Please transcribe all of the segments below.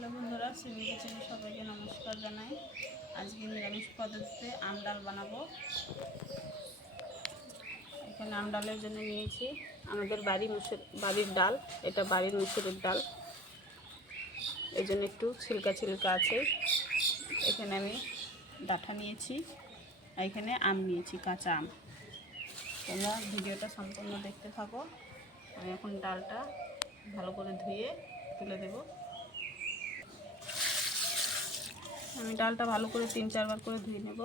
Hello বন্ধুরা, সিমি কিচেনে সবাইকে নমস্কার জানাই। আজকে নিরামিষ পদ্ধতিতে আম ডাল বানাবো। এখানে আম ডালের জন্য নিয়েছি আমাদের বাড়ির ডাল। এটা বাড়ির মুসুরির ডাল, এই জন্য একটু ছিলকা ছিলকা আছে। এখানে আমি ডাঁটা নিয়েছি, এখানে আম নিয়েছি, কাঁচা আম। তোমরা ভিডিওটা সম্পূর্ণ দেখতে থাকো। আমি এখন ডালটা ভালো করে ধুয়ে তুলে দেবো। আমি ডালটা ভালো করে 3-4 বার করে ধুয়ে নেব।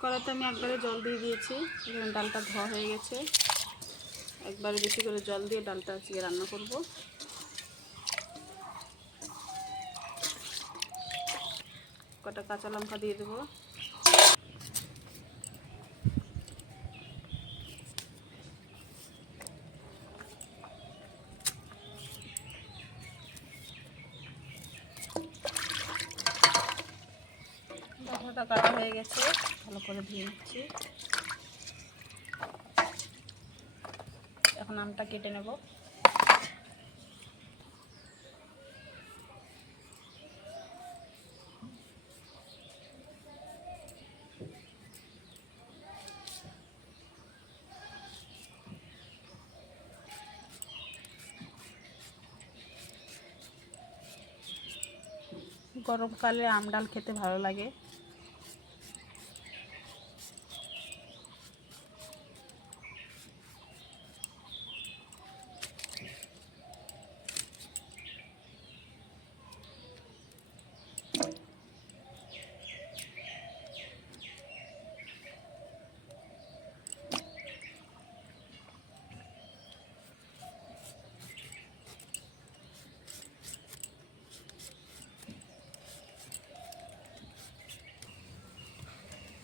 কড়াইতে আমি একবারে জল দিয়ে দিয়েছি। এখানে ডালটা ধোয়া হয়ে গেছে। একবারে বেশি করে জল দিয়ে ডালটা আজকে রান্না করব। কটা কাঁচা লঙ্কা দিয়ে দেবো। ডাঁটাটা কাটা হয়ে গেছে, ভালো করে ধুয়ে নিচ্ছি। এখন আমটা কেটে নেব। গরমকালে আম ডাল খেতে ভালো লাগে।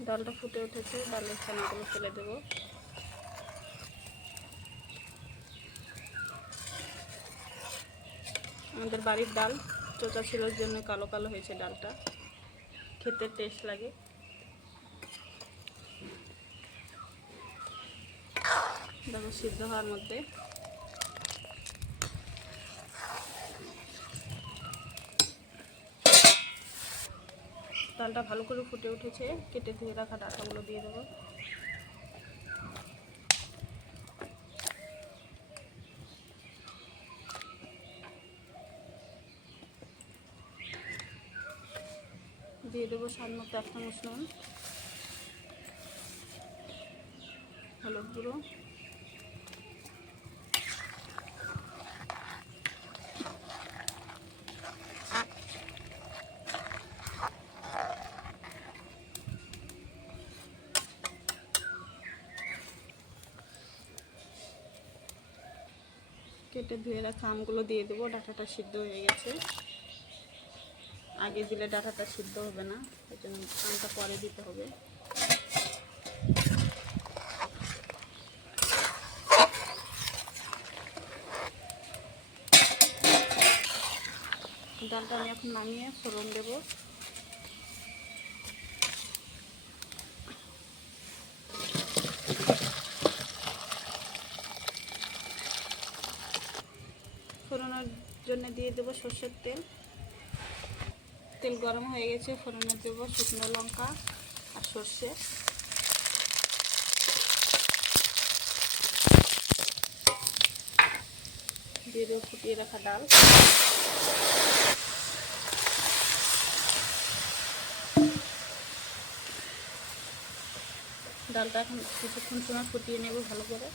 ডালটা ফুটে উঠেছে, ডালের ছানাগুলো ফেলে দেব। আমাদের বাড়ির ডাল, চোচা ছিল জন্য কালো কালো হয়েছে ডালটা। খেতে টেস্ট লাগে। দেখো সিদ্ধ হওয়ার মধ্যে। ডালটা ভালো করে ফুটে উঠেছে, কেটে ধুয়ে রাখা ডাঁটাগুলো দিয়ে দেবো। দিয়ে দেবো স্বাদ মতো 1 চামচ নুন, হলুদ গুঁড়ো, কেটে ধুয়ে রাখা আমগুলো দিয়ে দেবো। ডাঁটাটা সিদ্ধ হয়ে গেছে। আগে দিলে ডাঁটাটা সিদ্ধ হবে না, এই জন্য আমটা পরে দিতে হবে। ডালটা আমি এখন নামিয়ে ফোড়ন দেব। ফোড়নের জন্য দিয়ে দেবো সর্ষের তেল। তেল গরম হয়ে গেছে, ফোড়নে দেব শুকনো লঙ্কা আর সর্ষে। দিয়ে দেবো ফুটিয়ে রাখা ডাল। ডালটা এখন কিছুক্ষণ সময় ফুটিয়ে নেব ভালো করে।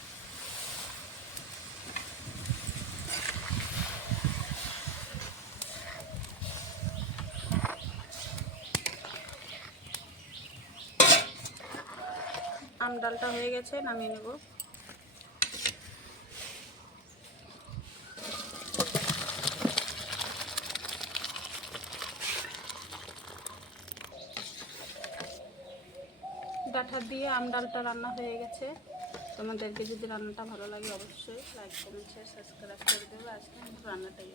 আম ডালটা হয়ে গেছে, নামিয়ে নেব। ডাঁটা দিয়ে আম ডালটা রান্না হয়ে গেছে। তোমাদেরকে যদি রান্নাটা ভালো লাগে অবশ্যই লাইক কমেন্ট শেয়ার সাবস্ক্রাইব করে দেবে। আজকে রান্নাটাই